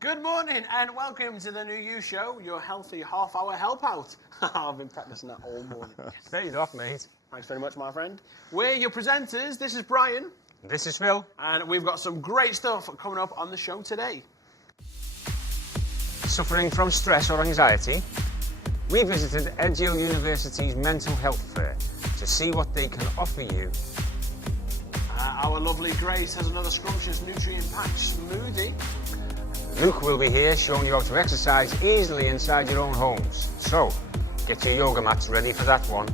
Good morning and welcome to the New You Show, your healthy half-hour help-out. I've been practicing that all morning. Days off, mate. Thanks very much, my friend. We're your presenters. This is Brian. This is Phil. And we've got some great stuff coming up on the show today. Suffering from stress or anxiety? We visited Cheadle University's mental health fair to see what they can offer you. Our lovely Grace has another scrumptious nutrient-packed smoothie. Luke will be here showing you how to exercise easily inside your own homes. So, get your yoga mats ready for that one.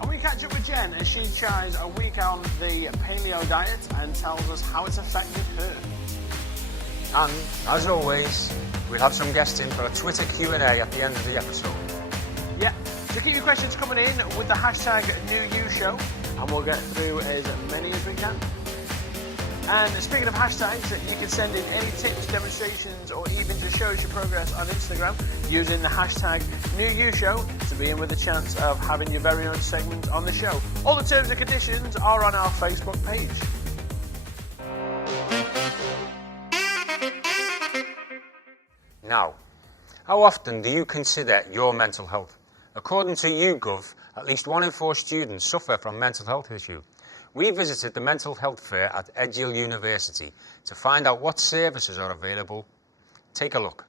And we catch up with Jen as she tries a week on the paleo diet and tells us how it's affected her. And, as always, we'll have some guests in for a Twitter Q&A at the end of the episode. Yeah, so keep your questions coming in with the hashtag #NewYouShow and we'll get through as many as we can. And speaking of hashtags, you can send in any tips, demonstrations, or even just show us your progress on Instagram using the hashtag #NewYouShow to be in with a chance of having your very own segment on the show. All the terms and conditions are on our Facebook page. Now, how often do you consider your mental health? According to YouGov, at least 1 in 4 students suffer from mental health issues. We visited the mental health fair at Cheadle University to find out what services are available. Take a look.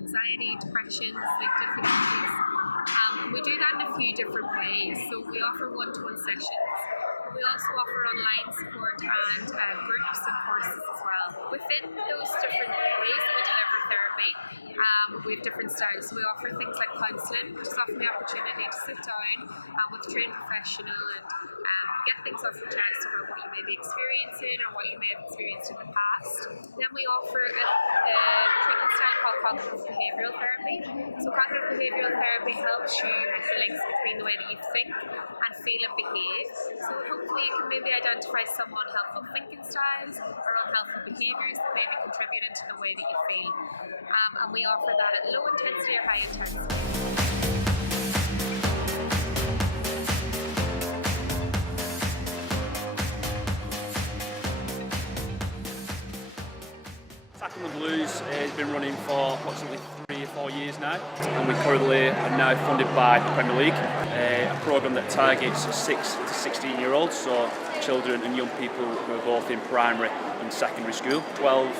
Anxiety, depression, sleep difficulties. We do that in a few different ways. So we offer one-to-one sessions. We also offer online support and groups and courses as well. Within those different ways that we deliver therapy, we have different styles. So we offer things like counselling, which is often the opportunity to sit down with a trained professional and get things off your chest about what you may be experiencing or what you may have experienced in the past. Then we offer a treatment style called cognitive behavioural therapy. So cognitive behavioural therapy helps you with the links between the way that you think and feel and behave. So hopefully you can maybe identify some unhelpful thinking styles or unhelpful behaviours that may be contributing to the way that you feel. And we offer that at low intensity or high intensity. Tackling the Blues has been running for approximately 3 or 4 years now, and we currently are now funded by the Premier League, a programme that targets 6 to 16-year-olds, so children and young people who are both in primary and secondary school. 12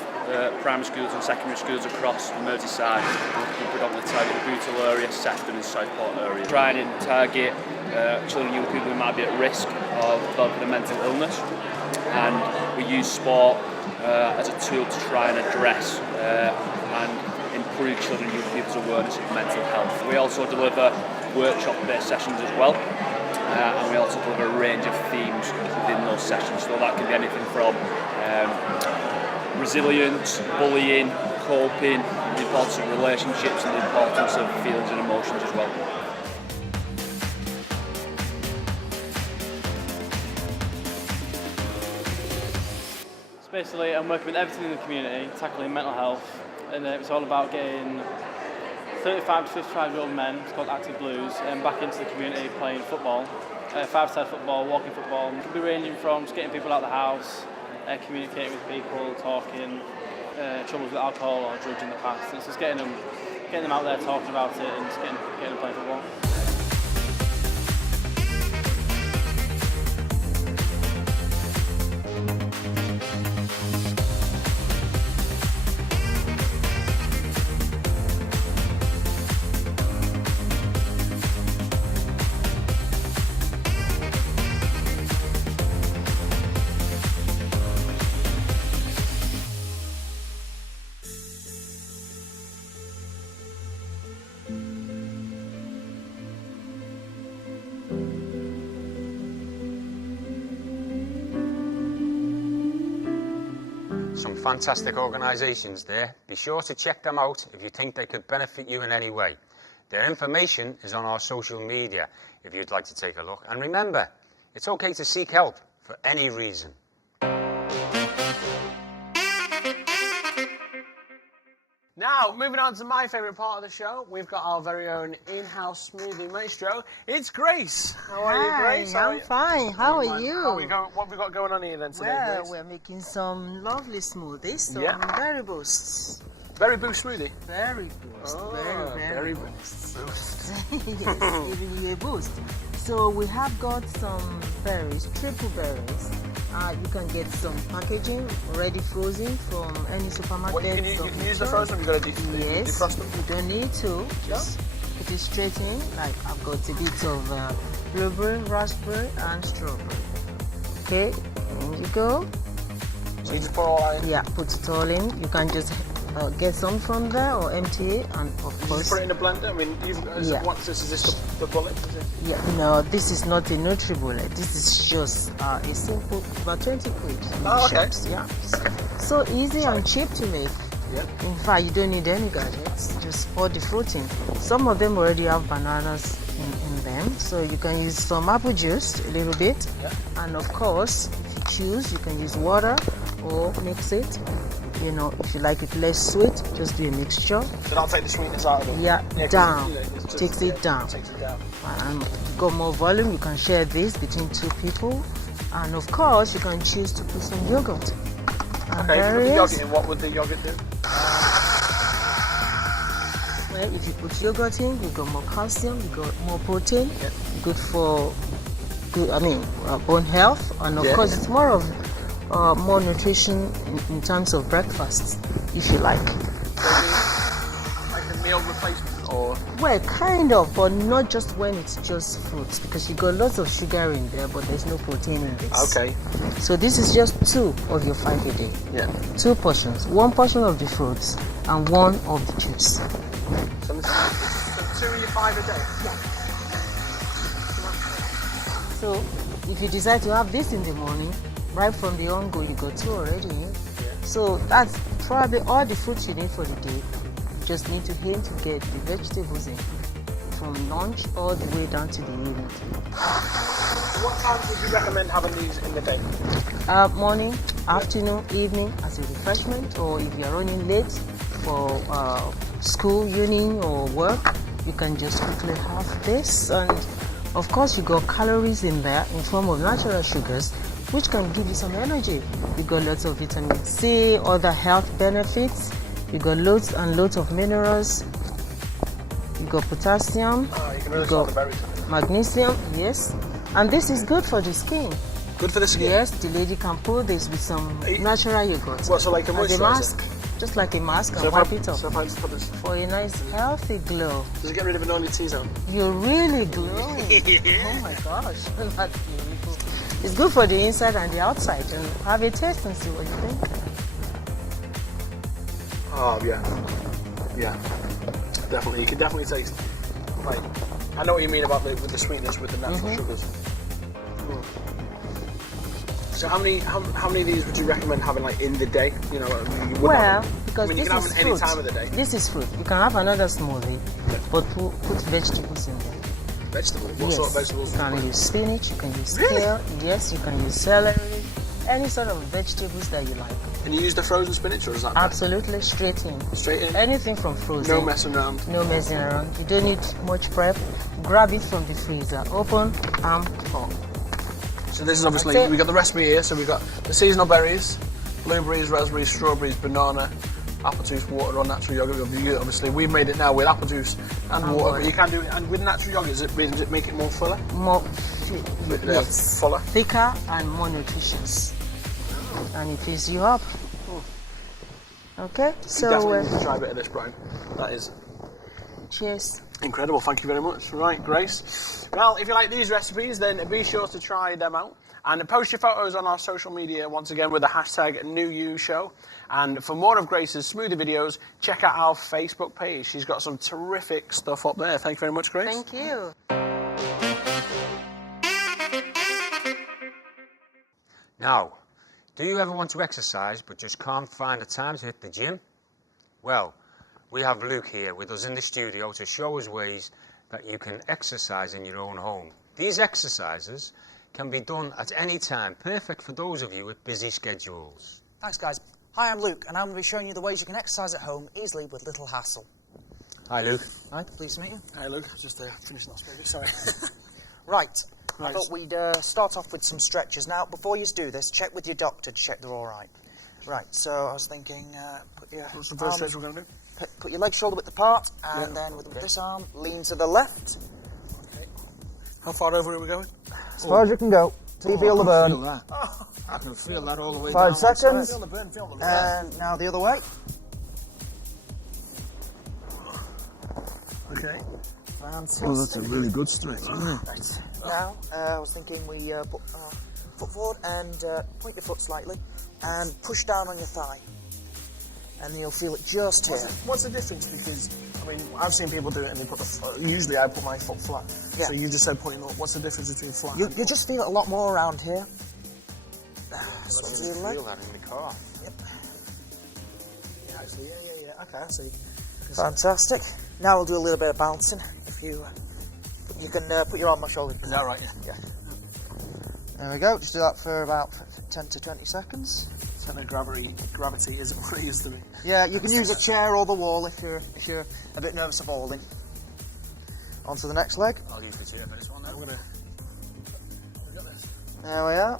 primary schools and secondary schools across the Merseyside, we predominantly target the Bootle area, Sefton and Southport area. Trying to target children and young people who might be at risk of developing a mental illness, and we use sport as a tool to try and address and improve children and young people's awareness of mental health. We also deliver workshop-based sessions as well, and we also deliver a range of themes within those sessions. So that can be anything from resilience, bullying, coping, the importance of relationships and the importance of feelings and emotions as well. Basically, I'm working with everything in the community, tackling mental health, and it's all about getting 35 to 55-year-old men, it's called Active Blues, back into the community playing football, 5-side football, walking football. It could be ranging from just getting people out of the house, communicating with people, talking, troubles with alcohol or drugs in the past. And it's just getting them out there talking about it and just getting them playing football. Some fantastic organisations there. Be sure to check them out if you think they could benefit you in any way. Their information is on our social media if you'd like to take a look. And remember, it's okay to seek help for any reason. Now, moving on to my favourite part of the show, we've got our very own in-house smoothie maestro. It's Grace. How are you, Grace? I'm fine. How are you? What have we got going on here then today, Well, Grace? we're making some lovely smoothies, some berry boosts. Berry boost smoothie? Berry boost. Oh, very boost. yes, giving you a boost. So we have got some berries, triple berries. You can get some packaging already frozen from any supermarket. You can use the frozen, you've got to defrost them? You don't need to. Just put it straight in. Like I've got a bit of blueberry, raspberry, and strawberry. Okay, there you go. So you just put all that in? Yeah, put it all in. You can just get some from there or empty it, and of course. You just put it in a blender? I mean, is this the bullet? Is it? Yeah, no, this is not a Nutri-Bullet. This is just a simple, about 20 quid. Oh, okay. Shops, yeah. So easy and cheap to make. Yeah. In fact, you don't need any gadgets. Just pour the fruit in. Some of them already have bananas in them, so you can use some apple juice, a little bit. Yeah. And of course, if you choose, you can use water or mix it. You know, if you like it less sweet, just do a mixture. So that'll take the sweetness out of it? Yeah, down. Takes it down. And if you got more volume, you can share this between two people. And of course, you can choose to put some yogurt. And Okay, if you put the yogurt in, what would the yogurt do? Well, if you put yogurt in, you got more calcium, you got more protein, good for bone health, and of course, it's more of more nutrition in terms of breakfast, if you like. Like a meal replacement, or? Well, kind of, but not just when it's just fruits, because you got lots of sugar in there, but there's no protein in this. Okay. So this is just 2 of your 5 a day. Yeah. 2 portions. 1 portion of the fruits and 1 of the juice. So 2 of your 5 a day? Yeah. So if you decide to have this in the morning, right from the on-go, you got 2 already. So that's probably all the fruits you need for the day. You just need to aim to get the vegetables in from lunch all the way down to the evening. What times would you recommend having these in the day? Morning, afternoon, evening as a refreshment, or if you're running late for school, uni, or work, you can just quickly have this. And of course, you got calories in there in form of natural sugars, which can give you some energy. You got lots of vitamin C, other health benefits. You got loads and loads of minerals. You got potassium. You can really got the berries. Magnesium, yes. And this is good for the skin. Good for the skin? Yes, the lady can pull this with some natural yogurt. What's it like a moisturizer? As a mask, just like a mask, So and wipe it off. So if I just put this... For a nice healthy glow. Does it get rid of an oily T-zone? You're really glowing. Oh my gosh, that's beautiful. It's good for the inside and the outside. And have a taste and see what you think. Oh, yeah. Yeah. Definitely. You can definitely taste... Like, I know what you mean about with the sweetness with the natural sugars. So how many of these would you recommend having like in the day? You know, because you this can have is them any time of the day. This is fruit. You can have another smoothie, but put vegetables in there. Vegetables? What sort of vegetables? You can use spinach, you can use kale, yes, you can use celery, any sort of vegetables that you like. Can you use the frozen spinach or is that Absolutely, straight in. Straight in? Anything from frozen. No messing around? No messing around. You don't need much prep. Grab it from the freezer. Open, pour. So this is obviously, we got the recipe here, so we've got the seasonal berries, blueberries, raspberries, strawberries, banana, apple juice, water or natural yogurt. Obviously, we've made it now with apple juice and water, but you can do it, and with natural yogurt, does it make it more fuller? More, yes. Fuller? Thicker and more nutritious. And it fills you up. Okay, so... Definitely need to try a bit of this, Brian. That is... Cheers. Incredible, thank you very much. Right, Grace. Well, if you like these recipes, then be sure to try them out. And post your photos on our social media, once again, with the hashtag #NewYouShow. And for more of Grace's smoothie videos, check out our Facebook page. She's got some terrific stuff up there. Thank you very much, Grace. Thank you. Now, Do you ever want to exercise but just can't find the time to hit the gym? Well, we have Luke here with us in the studio to show us ways that you can exercise in your own home. These exercises can be done at any time, perfect for those of you with busy schedules. Thanks, guys. Hi, I'm Luke, and I'm going to be showing you the ways you can exercise at home easily with little hassle. Hi, Luke. Right, pleased to meet you. Hi, Luke. Just finishing off, sorry. Right. I thought we'd start off with some stretches. Now, before you do this, check with your doctor to check they're all right. Right, so I was thinking, What's the first stretch we're going to do? Put your legs shoulder width apart, and then with this arm, lean to the left. Okay. How far over are we going? As far as you can go. Till you feel the burn. Feel that. I can feel that all the way 5 down. seconds. Feel the burn. And now the other way. Okay. Fantastic. Oh, that's a really good stretch, isn't it? Right. Now, I was thinking we put our foot forward and point your foot slightly and push down on your thigh. And you'll feel it just here. What's the difference? Because, I mean, I've seen people do it and they usually I put my foot flat. Yeah. So you just said pointing up. What's the difference between flat You and just feel it a lot more around here. I Swing can your leg. feel that in the car. Yep. Yeah, actually, yeah. Okay, I see. Fantastic. Now we'll do a little bit of bouncing. If you can put your arm on my shoulder. Is that right? Yeah. There we go. Just do that for about 10 to 20 seconds. So the gravity isn't what it used to be. Yeah, you can use a chair or the wall if you're a bit nervous of falling. On to the next leg. I'll use the chair for this one now. We got this. There we are.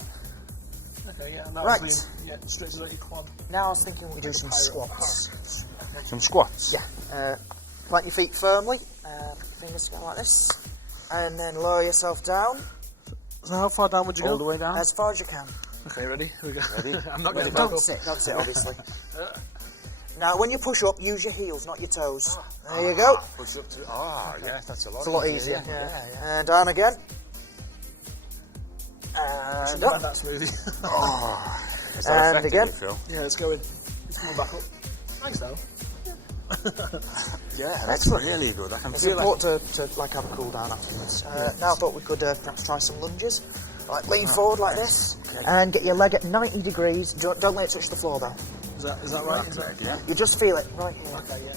Okay, yeah. And that Right. was stretches out your quad. Now I was thinking we could do some squats. Some squats. Yeah. Plant your feet firmly. Put your fingers together like this, and then lower yourself down So how far down would you go? All the way down. as far as you can. Okay, ready? Here we go. Ready? I'm not getting back Don't up. sit, obviously. Now, when you push up, use your heels, not your toes. There you go. Push up to. Yeah, that's a lot. It's a lot easier. Yeah. And down again. And Like up. that smoothie. Is that And effective, again. you feel? Yeah, it's going. It's coming back up. Nice though. Yeah, that's really good. I can It's feel that. important to like have a cool down afterwards. Now I thought we could perhaps try some lunges. Like lean forward like this, and get your leg at 90 degrees. Don't let it touch the floor though. Is that right? Is that, Yeah. You just feel it right here. Okay, yeah.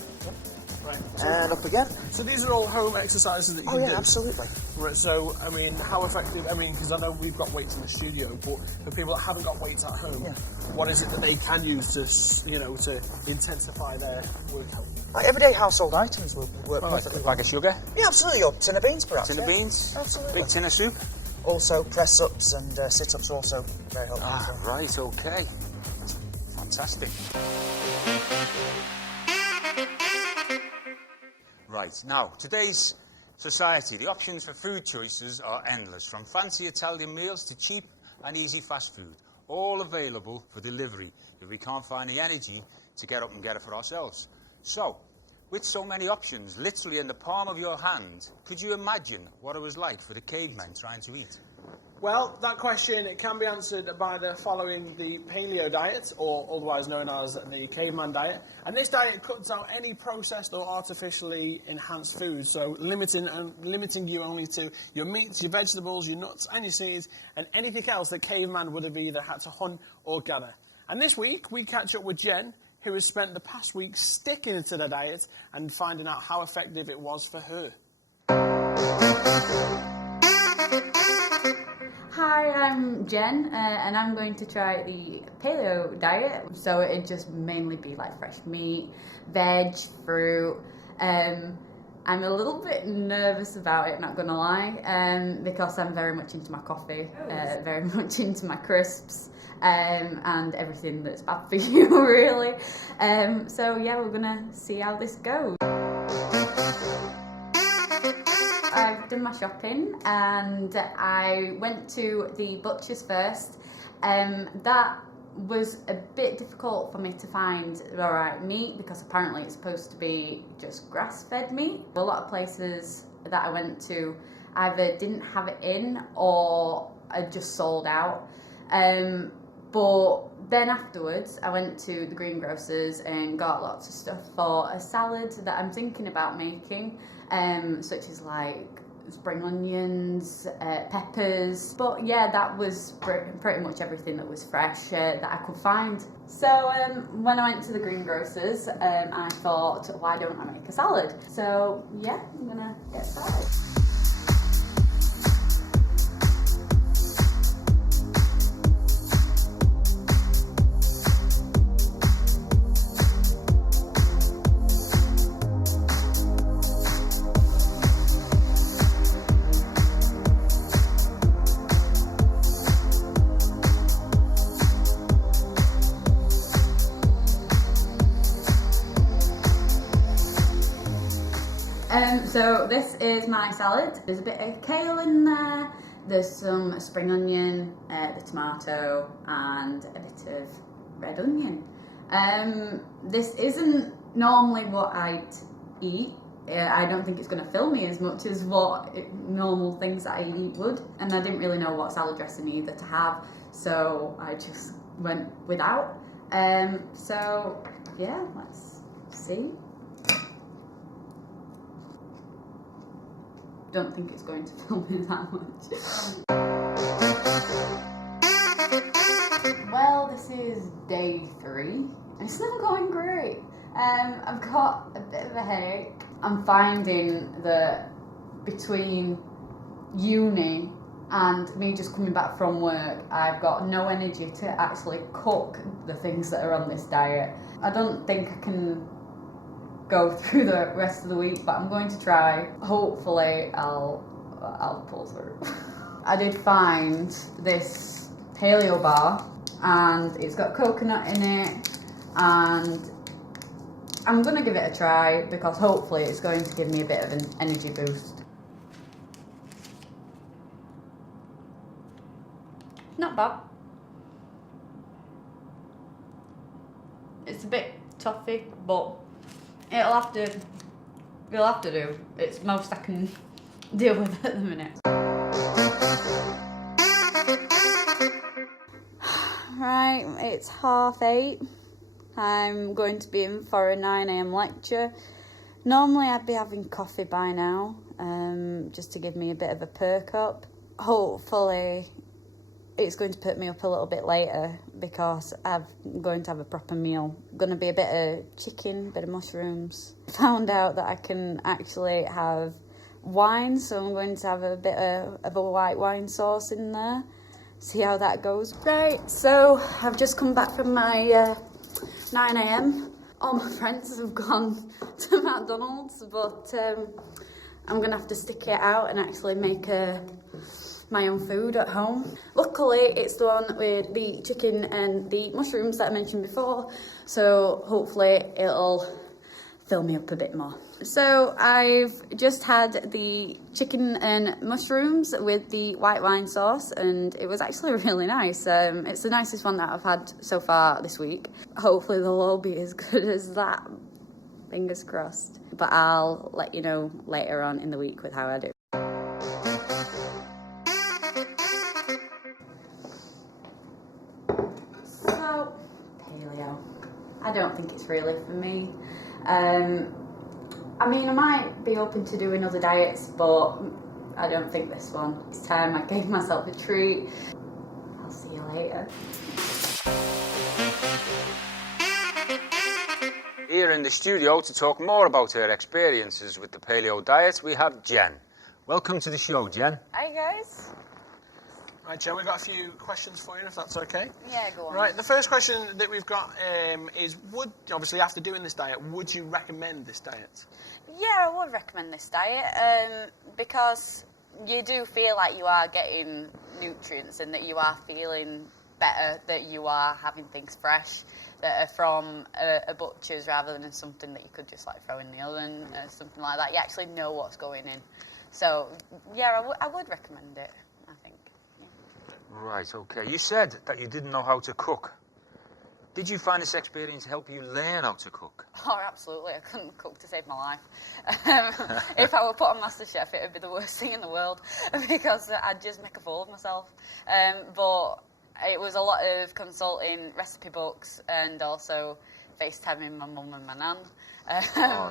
Right. And up again. So these are all home exercises that you Oh can yeah, do. absolutely. Right, so, I mean, how effective, because I know we've got weights in the studio, but for people that haven't got weights at home, what is it that they can use to, to intensify their workout? Like everyday household items will work perfectly well. Like a sugar, Yeah, absolutely. Your tin of beans, perhaps. tin of yeah. beans, Absolutely. big tin of soup. Also, press-ups and sit-ups are also very helpful. Right, okay. Fantastic. Right, now, today's society, the options for food choices are endless, from fancy Italian meals to cheap and easy fast food, all available for delivery if we can't find the energy to get up and get it for ourselves. So, with so many options literally in the palm of your hand, could you imagine what it was like for the cavemen trying to eat? Well, that question, it can be answered by following the paleo diet, or otherwise known as the caveman diet. And this diet cuts out any processed or artificially enhanced foods, so limiting you only to your meats, your vegetables, your nuts and your seeds, and anything else that caveman would have either had to hunt or gather. And this week, we catch up with Jen, who has spent the past week sticking to the diet and finding out how effective it was for her. Hi, I'm Jen, and I'm going to try the paleo diet. So it'd just mainly be like fresh meat, veg, fruit. I'm a little bit nervous about it, not gonna lie, because I'm very much into my coffee, very much into my crisps, and everything that's bad for you, really. So yeah, we're gonna see how this goes. I've done my shopping and I went to the butcher's first. That was a bit difficult for me to find the right meat because apparently it's supposed to be just grass-fed meat. A lot of places that I went to either didn't have it in or are just sold out. But then afterwards I went to the greengrocers and got lots of stuff for a salad that I'm thinking about making. Such as like spring onions, peppers. But yeah, that was pretty much everything that was fresh that I could find. So when I went to the greengrocers, I thought, why don't I make a salad? So yeah, I'm gonna get started. So this is my salad. There's a bit of kale in there, there's some spring onion, the tomato and a bit of red onion. This isn't normally what I'd eat. I don't think it's going to fill me as much as what normal things that I eat would. And I didn't really know what salad dressing either to have, so I just went without. So yeah, let's see. Don't think it's going to fill me that much. Well, this is day 3. It's not going great. I've got a bit of a headache. I'm finding that between uni and me just coming back from work, I've got no energy to actually cook the things that are on this diet. I don't think I can go through the rest of the week, but I'm going to try. Hopefully I'll pull through. I did find this paleo bar and it's got coconut in it, and I'm gonna give it a try because hopefully it's going to give me a bit of an energy boost. Not bad. It's a bit toughy, but it'll have to do. It's most I can deal with at the minute. Right, it's 8:30. I'm going to be in for a 9 AM lecture. Normally I'd be having coffee by now, just to give me a bit of a perk up. Hopefully it's going to put me up a little bit later because I'm going to have a proper meal. Going to be a bit of chicken, a bit of mushrooms. Found out that I can actually have wine, so I'm going to have a bit of a white wine sauce in there. See how that goes. Right, so I've just come back from my 9 AM. All my friends have gone to McDonald's, but I'm going to have to stick it out and actually make my own food at home. Luckily, it's the one with the chicken and the mushrooms that I mentioned before, so hopefully it'll fill me up a bit more. So I've just had the chicken and mushrooms with the white wine sauce, and it was actually really nice. It's the nicest one that I've had so far this week. Hopefully they'll all be as good as that. Fingers crossed. But I'll let you know later on in the week with how I do. So, paleo. I don't think it's really for me. I mean, I might be open to doing other diets, but I don't think this one. This time I gave myself a treat. I'll see you later. Here in the studio to talk more about her experiences with the paleo diet, we have Jen. Welcome to the show, Jen. Hi guys. Right, Jen, we've got a few questions for you, if that's okay. Yeah, go on. Right, the first question that we've got is, obviously after doing this diet, would you recommend this diet? Yeah, I would recommend this diet because you do feel like you are getting nutrients and that you are feeling better, that you are having things fresh that are from a butcher's rather than something that you could just like throw in the oven or something like that. You actually know what's going in. So, yeah, I would recommend it, I think. Yeah. Right, okay. You said that you didn't know how to cook. Did you find this experience help you learn how to cook? Oh, absolutely. I couldn't cook to save my life. If I were put on MasterChef, it would be the worst thing in the world because I'd just make a fool of myself. But it was a lot of consulting recipe books and also FaceTiming my mum and my nan. I've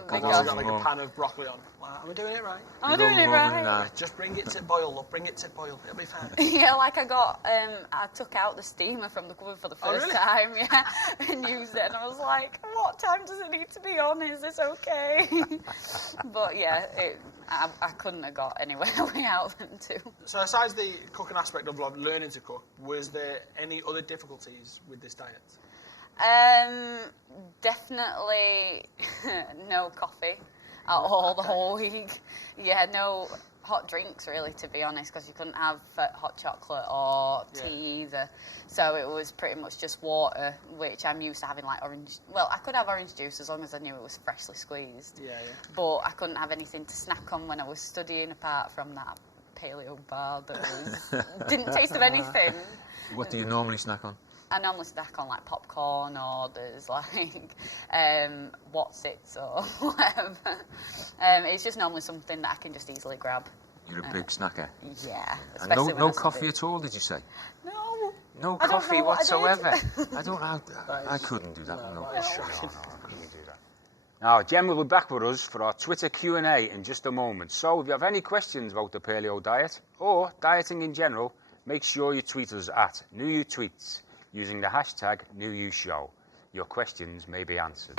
Because got like a pan of broccoli on. Wow, am I doing it right? am I doing it right? Just bring it to boil, love. Bring it to boil. It'll be fine. Yeah, like I took out the steamer from the cupboard for the first time, yeah, and used it, and I was like, what time does it need to be on? Is this okay? But yeah, I couldn't have got anywhere without them too. So aside the cooking aspect of learning to cook, was there any other difficulties with this diet? Definitely no coffee at all the whole week. Yeah, no hot drinks really, to be honest, because you couldn't have hot chocolate or tea either. So it was pretty much just water, which I'm used to having like orange. Well, I could have orange juice as long as I knew it was freshly squeezed. Yeah. But I couldn't have anything to snack on when I was studying, apart from that paleo bar that was didn't taste of anything. What do you normally snack on? I normally snack on like popcorn, or there's like What's-Its or whatever. It's just normally something that I can just easily grab. You're a big snacker. Yeah. And no coffee at all, did you say? No. No coffee whatsoever. I couldn't do that. No, I couldn't do that. Now, Jen will be back with us for our Twitter Q&A in just a moment. So if you have any questions about the paleo diet or dieting in general, make sure you tweet us at NewYouTweets using the hashtag NewYouShow. Your questions may be answered.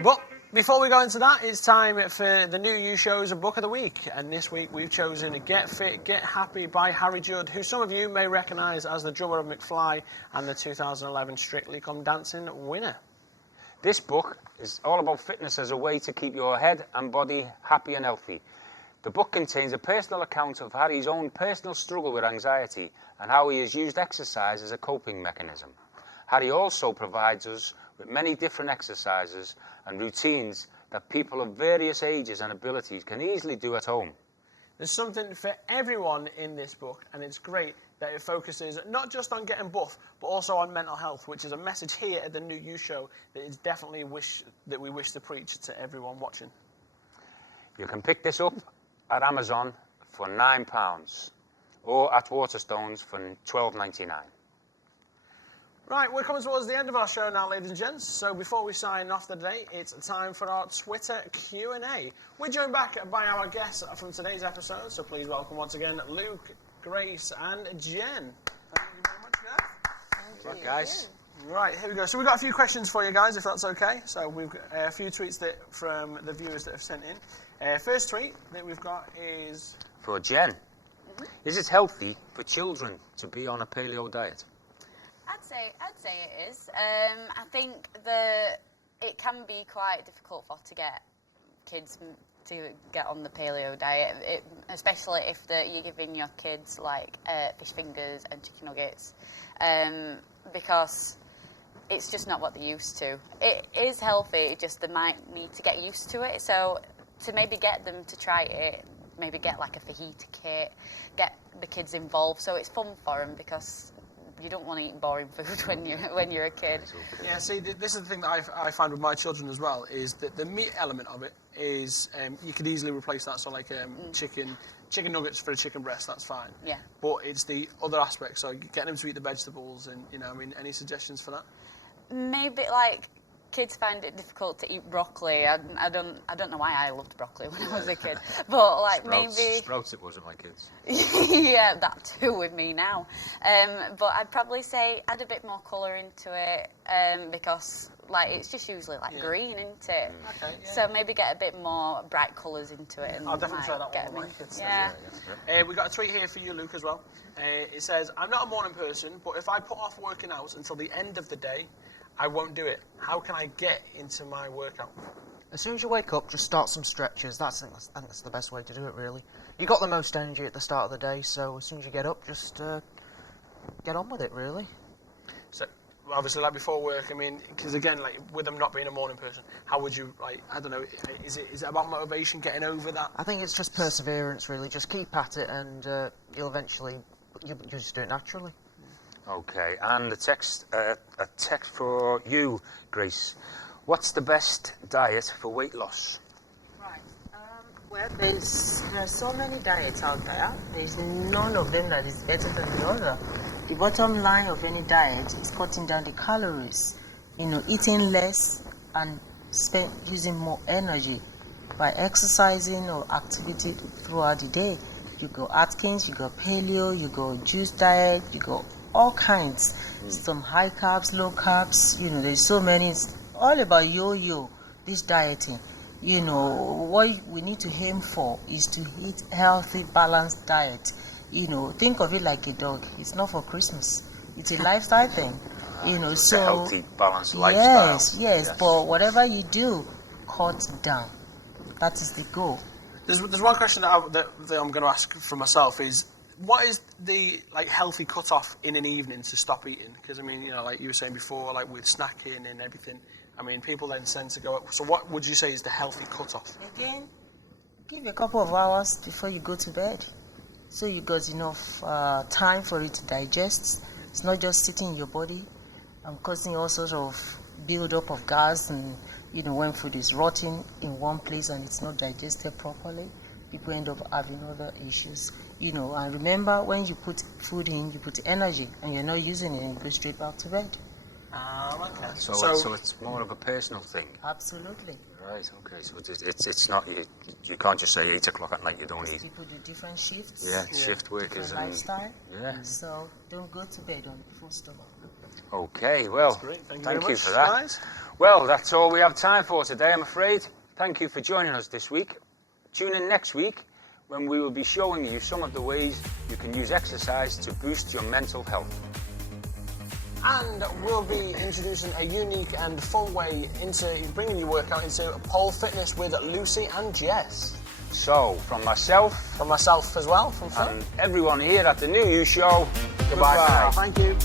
But before we go into that, it's time for the New You Show's Book of the Week. And this week we've chosen Get Fit, Get Happy by Harry Judd, who some of you may recognise as the drummer of McFly and the 2011 Strictly Come Dancing winner. This book is all about fitness as a way to keep your head and body happy and healthy. The book contains a personal account of Harry's own personal struggle with anxiety and how he has used exercise as a coping mechanism. Harry also provides us with many different exercises and routines that people of various ages and abilities can easily do at home. There's something for everyone in this book, and it's great that it focuses not just on getting buff, but also on mental health, which is a message here at the New You Show that is definitely we wish to preach to everyone watching. You can pick this up at Amazon for £9 or at Waterstones for $12.99. Right, we're coming towards the end of our show now, ladies and gents. So before we sign off today, it's time for our Twitter Q&A. We're joined back by our guests from today's episode, so please welcome once again Luke, Grace and Jen. Thank you very much, guys. Thank you, guys. Right, here we go. So we've got a few questions for you guys, if that's okay. So we've got a few tweets from the viewers that have sent in. First tweet that we've got is... For Jen. Is it healthy for children to be on a paleo diet? I'd say it is. I think that it can be quite difficult to get kids to get on the paleo diet, especially if you're giving your kids like fish fingers and chicken nuggets, because it's just not what they're used to. It is healthy, just they might need to get used to it. So to maybe get them to try it, maybe get like a fajita kit, get the kids involved so it's fun for them, because you don't want to eat boring food when you're a kid. Yeah, see, this is the thing that I find with my children as well, is that the meat element of it is, you could easily replace that, so like chicken nuggets for a chicken breast, that's fine. Yeah. But it's the other aspects, so getting them to eat the vegetables and, any suggestions for that? Maybe like kids find it difficult to eat broccoli. I don't know why I loved broccoli when I was a kid, but like Sprouts it wasn't my kids. Yeah, that too with me now. But I'd probably say add a bit more colour into it, because like it's just usually like green, isn't it? Okay, yeah. So maybe get a bit more bright colours into it. And I'll definitely try that one with my kids. Yeah. We got a tweet here for you, Luke, as well. It says, I'm not a morning person, but if I put off working out until the end of the day, I won't do it. How can I get into my workout? As soon as you wake up, just start some stretches. I think that's the best way to do it, really. You got the most energy at the start of the day, so as soon as you get up, just get on with it, really. So, obviously, like before work, because again, like with them not being a morning person, how would you, I don't know, is it about motivation, getting over that? I think it's just perseverance, really. Just keep at it, and you'll just do it naturally. Okay, and a text for you, Grace. What's the best diet for weight loss? Right. Well, there are so many diets out there. There's none of them that is better than the other. The bottom line of any diet is cutting down the calories, eating less and using more energy by exercising or activity throughout the day. You go Atkins, you go paleo, you go juice diet, you go all kinds. Some high carbs, low carbs, there's so many. It's all about yo-yo, this dieting. What we need to aim for is to eat healthy, balanced diet. Think of it like a dog. It's not for Christmas. It's a lifestyle thing. It's a healthy, balanced lifestyle. Yes, but whatever you do, cut down. That is the goal. There's one question that I'm going to ask for myself is, what is the healthy cut-off in an evening to stop eating? Because like you were saying before, like with snacking and everything, people then tend to go. So what would you say is the healthy cut-off? Again, give you a couple of hours before you go to bed, so you got enough time for it to digest. It's not just sitting in your body and causing all sorts of build-up of gas, and when food is rotting in one place and it's not digested properly, people end up having other issues. And remember, when you put food in, you put energy, and you're not using it, and you go straight back to bed. Okay. So it's more of a personal thing. Absolutely. Right. Okay. So it's not you can't just say 8 o'clock at night you don't eat. People do different shifts. Yeah, shift workers and lifestyle. Yeah. So don't go to bed on full stomach. Okay. Well, thank you for that. Guys. Well, that's all we have time for today, I'm afraid. Thank you for joining us this week. Tune in next week when we will be showing you some of the ways you can use exercise to boost your mental health. And we'll be introducing a unique and fun way into bringing your workout into pole fitness with Lucy and Jess. So, from myself as well, from Phil, and everyone here at the New You Show, goodbye. Thank you.